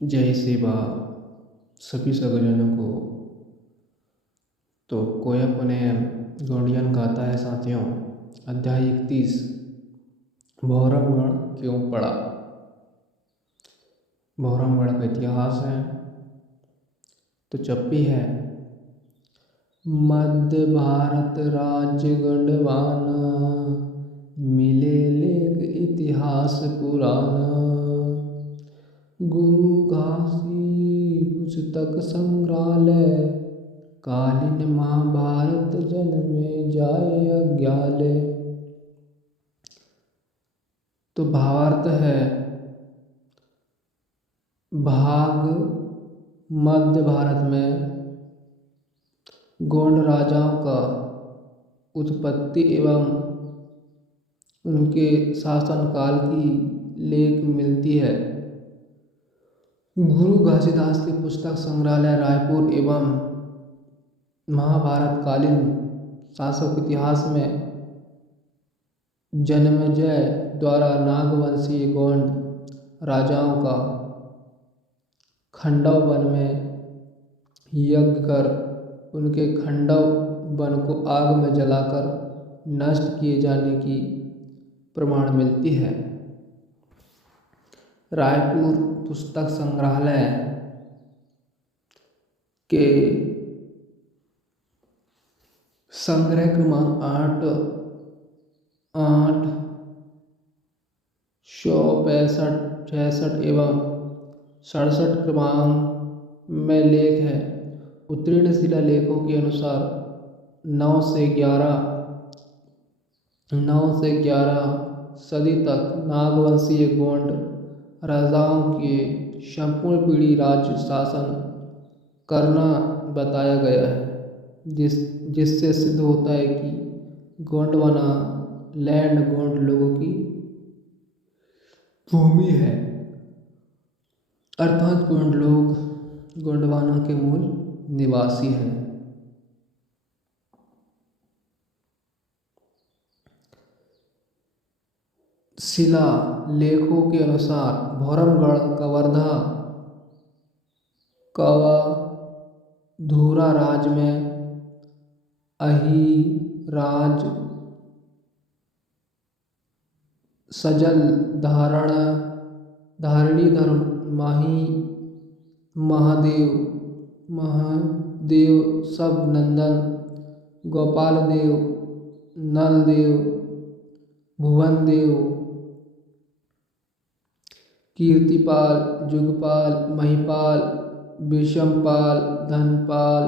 जय सेवा सभी सज्जनों को। तो कोई अपने गौड़ियन गाता है साथियों। अध्याय 31 भौरवगढ़ क्यों पड़ा। भौरवगढ़ का इतिहास है तो चप्पी है। मध्य भारत राज्य गढ़वाना, मिले लेख इतिहास पुराना। गुरु घासी पुस्तक संग्रहालय, कालीन महाभारत जन्मे जाए अज्ञालय। तो भावार्थ है, भाग मध्य भारत में गोंड राजाओं का उत्पत्ति एवं उनके शासनकाल की लेख मिलती है। गुरु घासीदास के पुस्तक संग्रहालय रायपुर एवं महाभारत कालीन शासक इतिहास में जन्मेजय द्वारा नागवंशीय गोंड राजाओं का खंडव वन में यज्ञ कर उनके खंडव वन को आग में जलाकर नष्ट किए जाने की प्रमाण मिलती है। रायपुर पुस्तक संग्रहालय के संग्रह क्रमांक 865 एवं 67 क्रमांक में लेख है। उत्तीर्ण शिलालेखों के अनुसार 9 से 11 सदी तक नागवंशीय गोंड राजाओं के संपूर्ण पीढ़ी राज्य शासन करना बताया गया है, जिससे सिद्ध होता है कि गोंडवाना लैंड गोंड लोगों की भूमि है, अर्थात गोंड लोग गोंडवाना के मूल निवासी हैं। शिला लेखों के अनुसार भौरवगढ़ कवाधुरा राज में अहिराज सजल धारणी धर्म महादेव सब नंदन गोपाल देव नलदेव भुवन देव कीर्तिपाल जुगपाल महिपाल विषमपाल धनपाल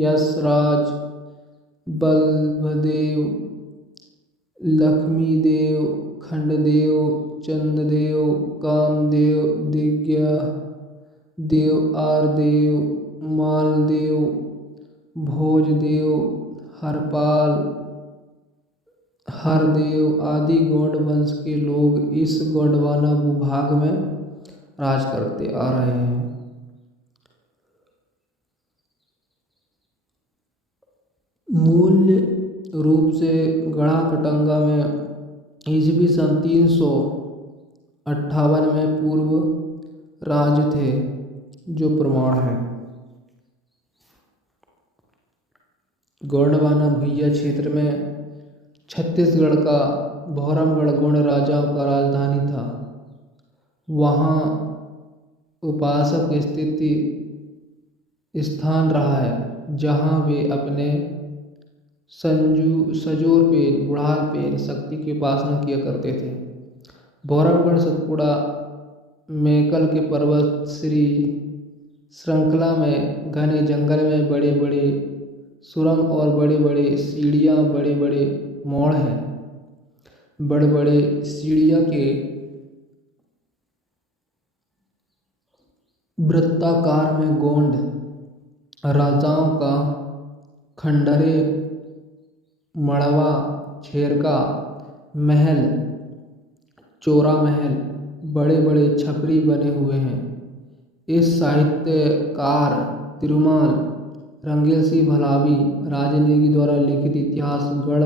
यशराज बल्भदेव लक्ष्मीदेव खंडदेव चंद्रदेव कामदेव दिग्य देव आरदेव मालदेव भोजदेव हरपाल हरदेव आदि गोंड वंश के लोग इस गोंडवाना भूभाग में राज करते आ रहे हैं। मूल रूप से गढ़ा कटंगा में ईस्वी सन 358 में पूर्व राज थे, जो प्रमाण है। गोंडवाना भुइया क्षेत्र में छत्तीसगढ़ का भौरवगढ़ गोंड राजाओं का राजधानी था। वहाँ उपासक स्थिति स्थान रहा है, जहाँ वे अपने सजोर पेन बुढ़ाल पेन शक्ति की उपासना किया करते थे। भौरवगढ़ सतपुड़ा मेकल के पर्वत श्री श्रृंखला में घने जंगल में बड़े बड़े सुरंग और बड़े बड़े सीढ़ियाँ बड़े बड़े मोड़ हैं। बड़े बड़े सीढ़ियाँ के वृत्ताकार में गोंड राजाओं का खंडरे मड़वा छेरका महल चोरा महल बड़े बड़े छपरी बने हुए हैं। इस साहित्यकार तिरुमाल रंगील सिंह भलावी राजनेगी द्वारा लिखित इतिहास गढ़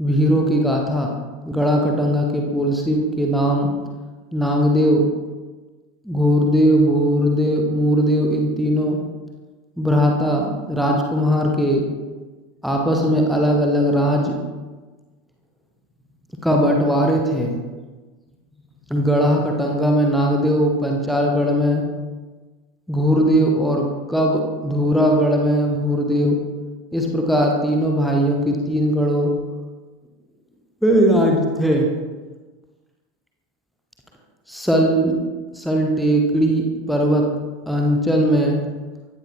वीरों की गाथा गढ़ा कटंगा के पोलसिव के नाम नागदेव घोरदेव, भूरदेव, मूरदेव इन तीनों भ्राता राजकुमार के आपस में अलग अलग राज का बंटवारे थे। गढ़ा कटंगा में नागदेव, पंचालगढ़ में घूरदेव और कब धूरागढ़ में भूरदेव। इस प्रकार तीनों भाइयों के 3 गढ़ों में राज थे। सलटेकड़ी पर्वत अंचल में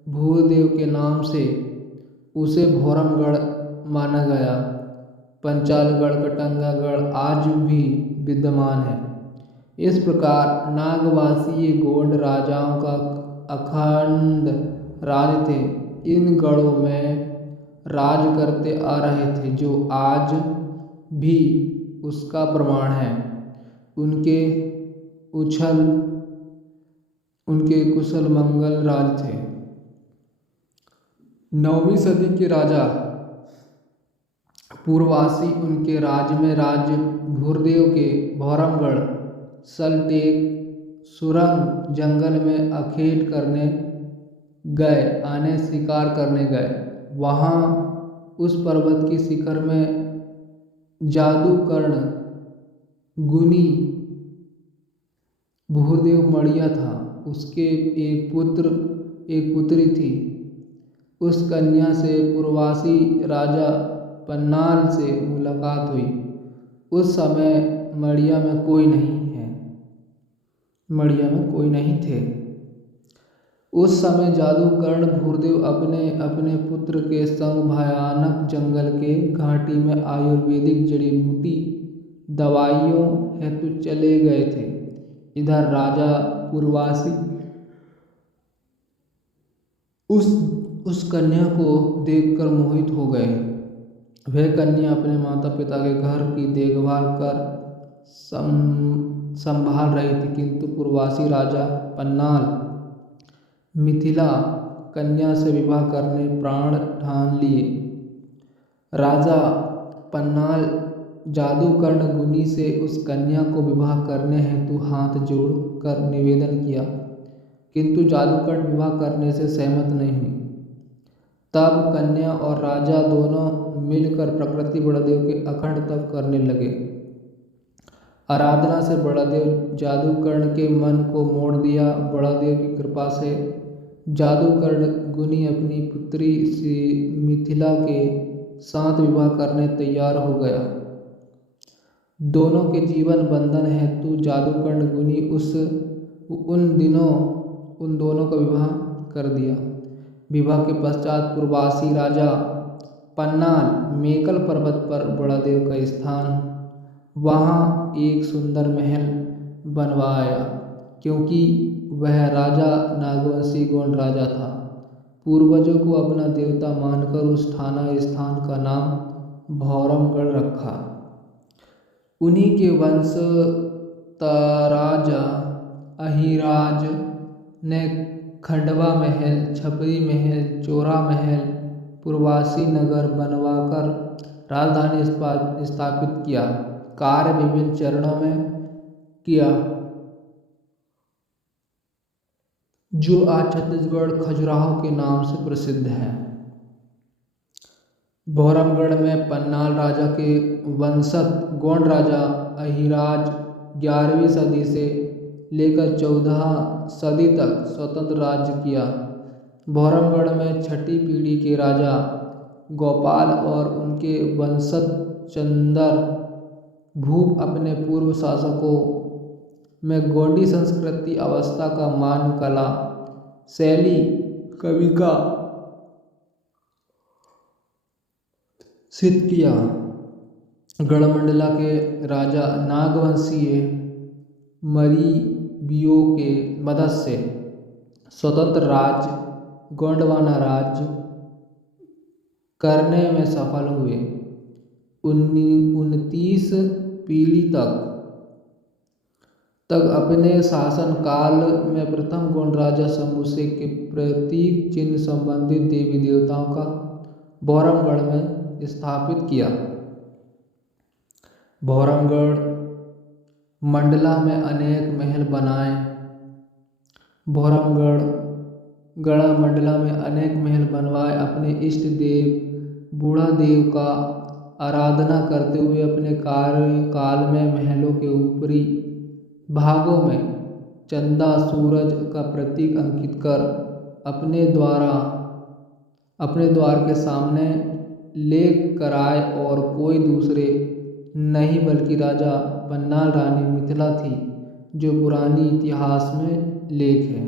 भूदेव के नाम से उसे भौरमगढ़ माना गया। पंचालगढ़, कटंगागढ़ आज भी विद्यमान है। इस प्रकार नागवासीय गोंड राजाओं का अखंड राज थे। इन गढ़ों में राज करते आ रहे थे जो आज भी उसका प्रमाण है। उनके कुशल मंगल राज थे। 9वीं सदी के राजा पूर्ववासी उनके राज्य में राज्य भूरदेव के भौरमगढ़, सलटेक, सुरंग जंगल में अखेट करने गए, आने शिकार करने गए। वहाँ उस पर्वत की शिखर में जादूकर्ण गुनी भूदेव मड़िया था। उसके एक पुत्री थी। उस कन्या से पूर्ववासी राजा पन्नाल से मुलाकात हुई। उस समय मड़िया में कोई नहीं थे। उस समय जादूकर्ण भूदेव अपने अपने पुत्र के संग भयानक जंगल के घाटी में आयुर्वेदिक जड़ी बूटी दवाइयों हेतु चले गए थे। इधर राजा पूर्ववासी उस कन्या को देखकर मोहित हो गए। वह कन्या अपने माता पिता के घर की देखभाल कर संभाल रही थी, किंतु पूर्ववासी राजा पन्नाल मिथिला कन्या से विवाह करने प्रण ठान लिए। राजा पन्नाल जादूकर्ण गुनी से उस कन्या को विवाह करने हेतु हाथ जोड़कर निवेदन किया, किंतु जादूकर्ण विवाह करने से सहमत नहीं हुई। तब कन्या और राजा दोनों मिलकर प्रकृति बड़देव के अखंड तप करने लगे। आराधना से बड़देव जादूकर्ण के मन को मोड़ दिया। बड़देव की कृपा से जादूकर्ण गुनी अपनी पुत्री से मिथिला के साथ विवाह करने तैयार हो गया। दोनों के जीवन बंधन हेतु जादूकर्ण गुनी उन दोनों का विवाह कर दिया। विवाह के पश्चात पूर्ववासी राजा पन्नाल मेकल पर्वत पर बड़देव का स्थान, वहाँ एक सुंदर महल बनवाया, क्योंकि वह राजा नागवंशी गोंड राजा था। पूर्वजों को अपना देवता मानकर उस स्थान का नाम भौरमगढ़ रखा। उन्हीं के वंश राजा अहिराज ने खंडवा महल, छपरी महल, चोरा महल, पूर्ववासी नगर बनवाकर राजधानी स्थापित किया। कार्य विभिन्न चरणों में किया, जो आज छत्तीसगढ़ खजुराहो के नाम से प्रसिद्ध है। भौरमगढ़ में पन्नाल राजा के वंशज गोंड राजा अहिराज 11वीं सदी से लेकर 14 सदी तक स्वतंत्र राज्य किया। भौरमगढ़ में 6ठी पीढ़ी के राजा गोपाल और उनके वंशज चंदर भूप अपने पूर्व शासकों में गोंडी संस्कृति अवस्था का मान कला शैली कवि का सिद्ध किया। गढ़मंडला के राजा नागवंशीय मरीबियों के मदद से स्वतंत्र राज्य गोंडवाना राज्य करने में सफल हुए। 29 पीढ़ी तक अपने शासन काल में प्रथम गोंड राजा शंभुशेख के प्रतीक चिन्ह संबंधित देवी देवताओं का भौरमगढ़ में स्थापित किया। भौरमगढ़ मंडला में अनेक महल बनाए भौरमगढ़ गढ़ मंडला में अनेक महल बनवाए, अपने इष्ट देव बूढ़ा देव का आराधना करते हुए अपने कार्यकाल में महलों के ऊपरी भागों में चंदा सूरज का प्रतीक अंकित कर अपने द्वार के सामने लेख कराए। और कोई दूसरे नहीं बल्कि राजा बन्नाल रानी मिथिला थी, जो पुरानी इतिहास में लेख है।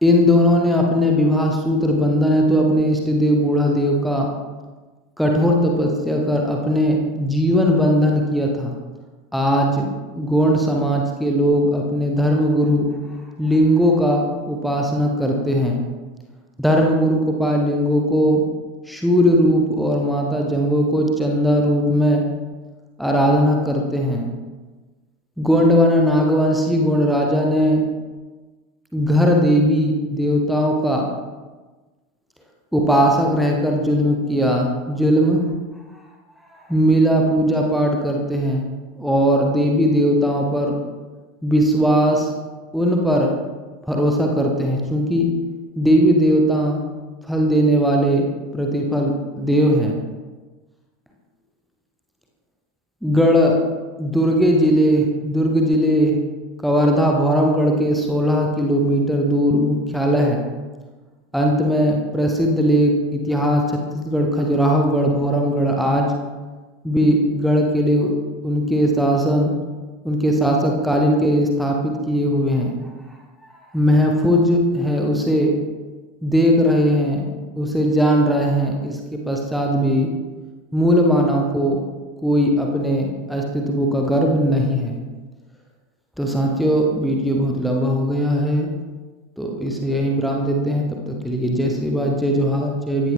इन दोनों ने अपने विवाह सूत्र बंधन है तो अपने इष्ट देव बूढ़ा देव का कठोर तपस्या कर अपने जीवन बंधन किया था। आज गोंड समाज के लोग अपने धर्मगुरु लिंगों का उपासना करते हैं। धर्मगुरु गोपाल लिंगों को सूर्य रूप और माता जंगों को चंदा रूप में आराधना करते हैं। गोंडवाना नागवंशी गोंड राजा ने घर देवी देवताओं का उपासक रहकर जुल्म मिला पूजा पाठ करते हैं और देवी देवताओं पर विश्वास उन पर भरोसा करते हैं, क्योंकि देवी देवता फल देने वाले प्रतिफल देव हैं। दुर्ग जिले कवर्धा भौरमगढ़ के 16 किलोमीटर दूर मुख्यालय है। अंत में प्रसिद्ध लेख इतिहास छत्तीसगढ़ खजुराहो गढ़ भौरमगढ़ आज भी गढ़ किले उनके शासक कालीन के स्थापित किए हुए हैं, महफूज है, उसे देख रहे हैं, उसे जान रहे हैं। इसके पश्चात भी मूल मानव को कोई अपने अस्तित्व का गर्व नहीं है। तो साथियों, वीडियो बहुत लंबा हो गया है, तो इसे यहीं विराम देते हैं। तब तक के लिए जय श्री बात, जय जोहार, जय वीर।